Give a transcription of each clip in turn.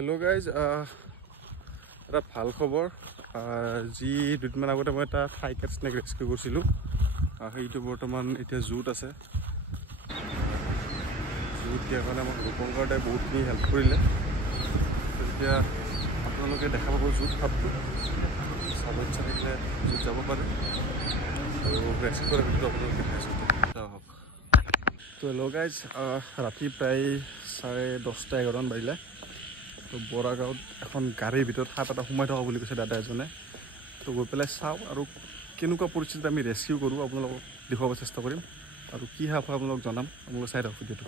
Hello guys, এটা ভাল খবৰ যি দুদিনমান আগতে মই এটা ফাইকেট স্নেক ৰেস্কিউ কৰিছিলোঁ সেইটো বৰ্তমান এতিয়া জুত আছে জুত দিয়াৰ কাৰণে আমাক ৰূপংকৰ দাই বহুতখিনি হেল্প কৰিলে এতিয়া আপোনালোকে দেখা পাব জুত সাপটো চাব ইচ্ছা থাকিলে জুত যাব পাৰে আৰু ৰেস্কিউ কৰাৰ ভিডিঅ'টো আপোনালোকে দেখাইছোঁ হওক তো হেল্ল' গাইজ ৰাতি প্ৰায় 10:30-11মান বাজিলে তো বৰাগাঁৱত এখন গাড়ীৰ ভিতৰত সাপ এটা সোমাই থকা বুলি কৈছে দাদা এজনে তো গৈ পেলাই চাওঁ আৰু কেনেকুৱা পৰিস্থিতিত আমি ৰেস্কিউ কৰোঁ আপোনালোকক দেখুৱাব চেষ্টা কৰিম আৰু কি সাপ হয় আপোনালোকক জনাম আপোনালোকে চাই থাকক ভিডিঅ'টো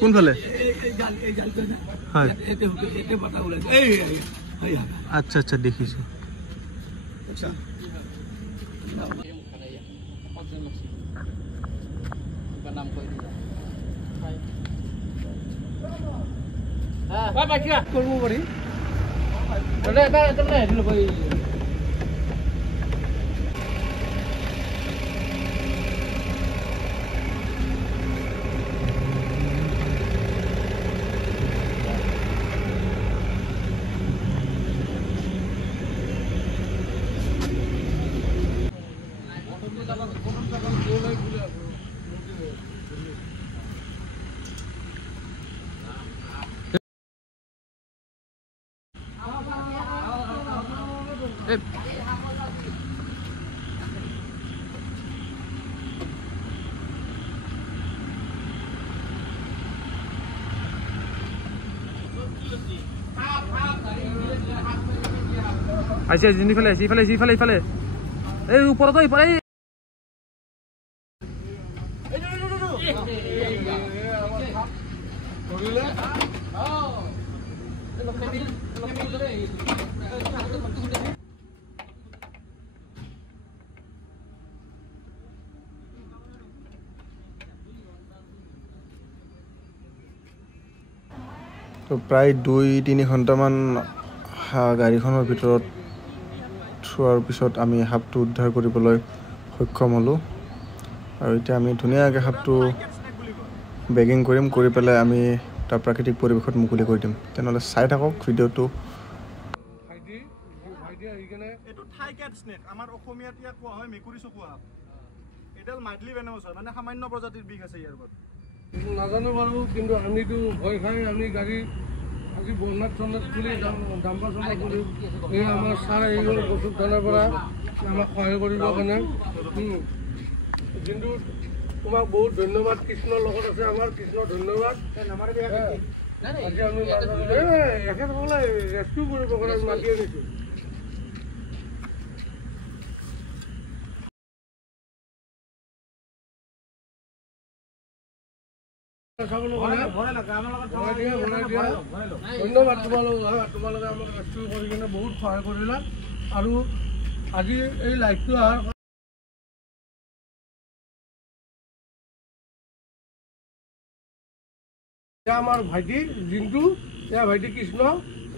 কোনফালে আচ্ছা আচ্ছা দেখিছোঁ কৰিব পাৰি আচ্ছা ইফালে ইফালে এই ওপৰত ইফালে তো প্ৰায় 2-3 ঘণ্টামান গাড়ীখনৰ ভিতৰত থোৱাৰ পিছত আমি সাপটো উদ্ধাৰ কৰিবলৈ সক্ষম হ'লোঁ আৰু এতিয়া আমি ধুনীয়াকৈ সাপটো বেগিং কৰি পেলাই আমি তাৰ প্ৰাকৃতিক পৰিৱেশত মুকলি কৰি দিম তেনেহ'লে চাই থাকক ভিডিঅ'টো এইটো ফাইকেট স্নেক আমাৰ অসমীয়াত ইয়াক কোৱা হয় মেকুৰী চকুৱা সাপ এডাল মাইডলি ভেনামাছ হয় মানে সামান্য প্ৰজাতিৰ বিষ আছে ইয়াৰ ওপৰত নাজানো বাৰু কিন্তু আমিতো ভয় খাই আমি গাড়ী আজি বনাত চনাত খুলি ডাম্পাৰ চম্পাৰ খুলি এই আমাৰ ছাৰ আহি গ'ল বস্তু থানাৰ পৰা আমাক সহায় কৰিবৰ কাৰণে কিন্তু তোমাক বহুত ধন্যবাদ কৃষ্ণৰ লগত আছে আমাৰ কৃষ্ণ ধন্যবাদ আজি আমি এখেতসকলে ৰেস্কিউ কৰিবৰ কাৰণে মাতি আনিছোঁ ধন্যবাদ তোমালোকে আমাক ৰেস্কিউ কৰি কিনে বহুত সহায় কৰিলা আৰু আজি এই লাইভটো অহাৰ আমাৰ ভাইটি জিন্তু এয়া ভাইটি কৃষ্ণ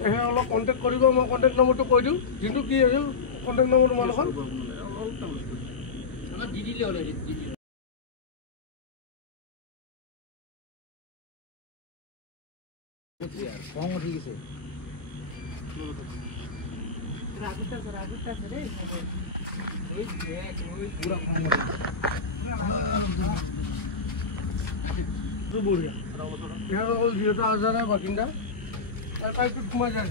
এহে অলপ কণ্টেক্ট কৰিব মই কণ্টেক্ট নম্বৰটো কৈ দিওঁ জিন্তু কি আছিল কণ্টেক্ট নম্বৰ তোমালোকৰ কম উঠি গৈছে যিহেতু আজাৰা বাসিন্দা তাইটোত সোমাই যায়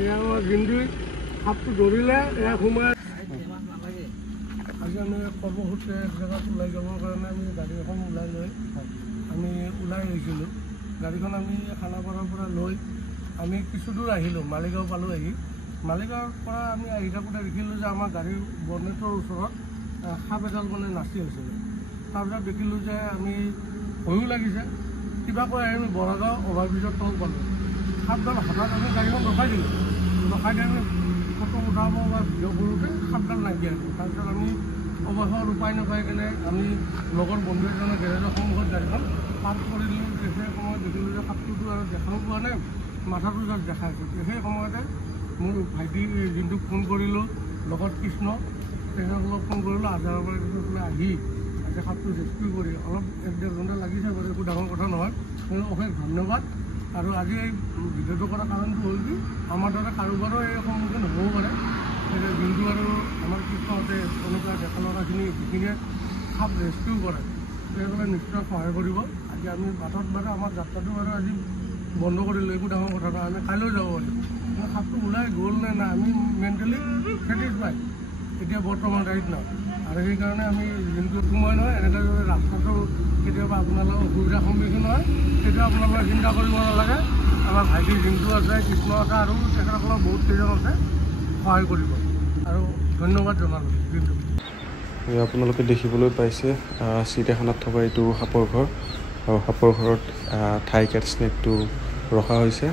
এয়া আমাৰ জিন্দু সাপটো ধৰিলে এয়া সোমাই আজি আমি কৰ্মসূত্ৰে এক জেগাত ওলাই যাবৰ কাৰণে আমি গাড়ী এখন ওলাই লৈ আমি ওলাই আহিছিলোঁ গাড়ীখন আমি খানাপাৰাৰ পৰা লৈ আমি কিছু দূৰ আহিলোঁ মালিগাঁও পালোঁ আহি মালিকৰ পৰা আমি আহি থাকোঁতে দেখিলোঁ যে আমাৰ গাড়ীৰ বনেটৰ ওচৰত সাপ এডাল মানে নাচি হৈছিলে। তাৰপিছত দেখিলোঁ যে আমি ভয়ো লাগিছে, কিবা কৈ আমি বৰাগাঁও অভাৰব্ৰিজৰ তল পালোঁ। সাপডাল হঠাৎ আমি গাড়ীখন ৰখাই দিলোঁ, ৰখাই দি আমি ফটো উঠাব বা ভিডিঅ' কৰোঁতে সাপডাল নাইকিয়া হৈছিল। তাৰপিছত আমি অৱসৰ উপায় নাপাই কেনে আমি লগৰ বন্ধু এজনে গেৰেজৰ সন্মুখত গাড়ীখন পাৰ্ক কৰি দিলোঁ। সেই সময়ত দেখিলোঁ যে সাপটোতো আৰু দেখাও পোৱা নাই, মাথাটো যাক দেখাইছে। সেই সময়তে মোৰ ভাইটি যোনটোক ফোন কৰিলোঁ, লগত কৃষ্ণ, তেখেতসকলক ফোন কৰিলোঁ। আধাৰৰ পৰা তেখেতসকলে আহি আজি সাপটো ৰেস্কিউ কৰি অলপ 1-1.5 ঘণ্টা লাগিছে বাৰু, একো ডাঙৰ কথা নহয়। অশেষ ধন্যবাদ। আৰু আজি এই ভিডিঅ'টো কৰাৰ কাৰণটো হ'ল কি, আমাৰ দৰে কাৰোবাৰো এই সন্মুখীন হ'বও পাৰে। যোনটো আৰু আমাৰ কৃষ্ণহঁতে এনেকুৱা ডেকা ল'ৰাখিনি যিখিনিয়ে সাপ ৰেস্কিউ কৰে, তেওঁলোকে নিশ্চয় সহায় কৰিব। আজি আমি বাটত বাৰু আমাৰ যাত্ৰাটো বাৰু আজি বন্ধ কৰিলোঁ, একো ডাঙৰ কথা নহয়, আমি কাইলৈও যাব পাৰিম। কিন্তু সাপটো ওলাই গ'ল নে নাই আমি মেণ্টেলি ছেটিছফাই এতিয়া বৰ্তমান ৰাইট নাও। আৰু সেইকাৰণে আমি যোনটো সময় নহয়, এনেকৈ যদি ৰাস্তাটো কেতিয়াবা আপোনালোকৰ অসুবিধাৰ সন্মুখীন হয়, তেতিয়া আপোনালোকে চিন্তা কৰিব নালাগে। আমাৰ ভাইটি যোনটো আছে, কৃষ্ণ আছে, আৰু তেখেতসকলৰ বহুত কেইজন আছে, সহায় কৰিব। আৰু ধন্যবাদ জনালোঁ দিনটো। আপোনালোকে দেখিবলৈ পাইছে চিৰিয়াখানাত থকা এইটো সাপৰ ঘৰ, আৰু সাপৰ ঘৰত থাই কেট স্নেকটো ৰখা হৈছে।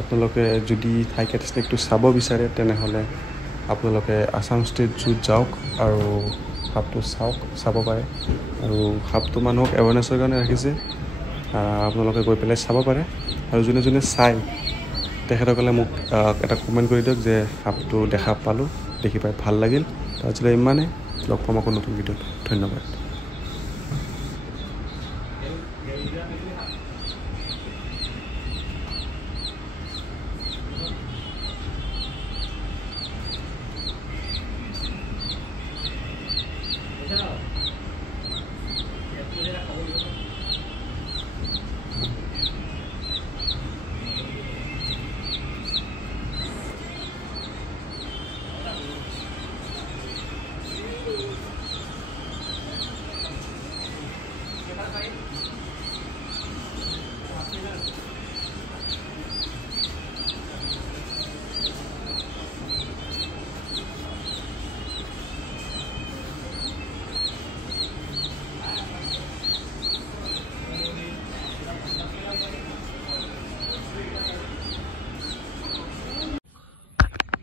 আপোনালোকে যদি থাই কেট স্নেকটো চাব বিচাৰে তেনেহ'লে আপোনালোকে আছাম ষ্টেট জুত যাওক আৰু সাপটো চাব পাৰে। আৰু সাপটো মানুহক এৱাৰনেছৰ কাৰণে ৰাখিছে, আপোনালোকে গৈ পেলাই চাব পাৰে। আৰু যোনে যোনে চাই তেখেতসকলে মোক এটা কমেণ্ট কৰি দিয়ক যে সাপটো দেখা পালোঁ, দেখি পাই ভাল লাগিল। তাৰপিছতে ইমানে, লগ পাম আকৌ নতুন ভিডিঅ'ত। ধন্যবাদ।